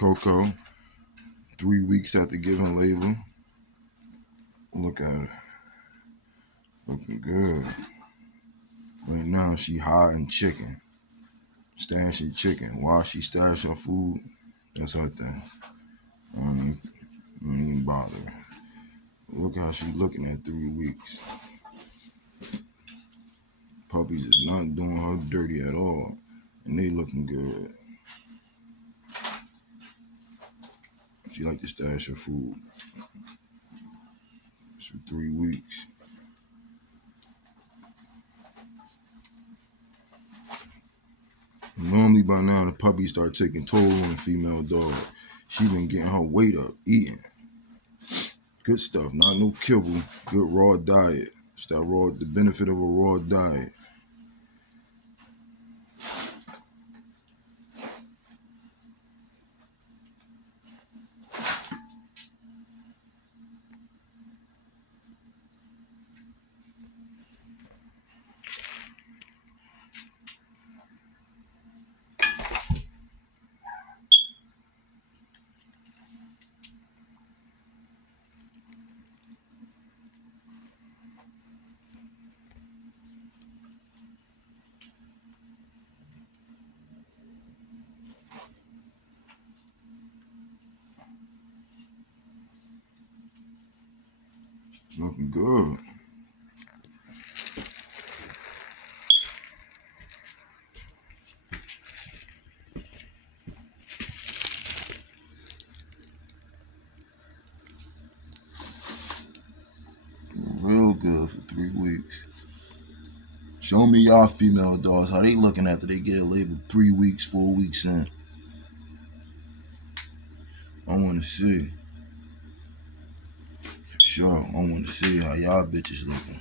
Coco, 3 weeks after giving labor. Look at her. Looking good. Right now she hiding chicken. Stashing chicken. While she stash her food, that's her thing. I don't even bother. Look how she looking at 3 weeks. Puppies is not doing her dirty at all. And they looking good. She like to stash her food. It's for 3 weeks. Normally by now the puppy start taking toll on the female dog. She been getting her weight up, eating. Good stuff, not no kibble, good raw diet. It's that raw, the benefit of a raw diet. Looking good. Real good for 3 weeks. Show me y'all female dogs, how they looking after they get labeled 3 weeks, 4 weeks in. I want to see. For sure, I want to see how y'all bitches looking.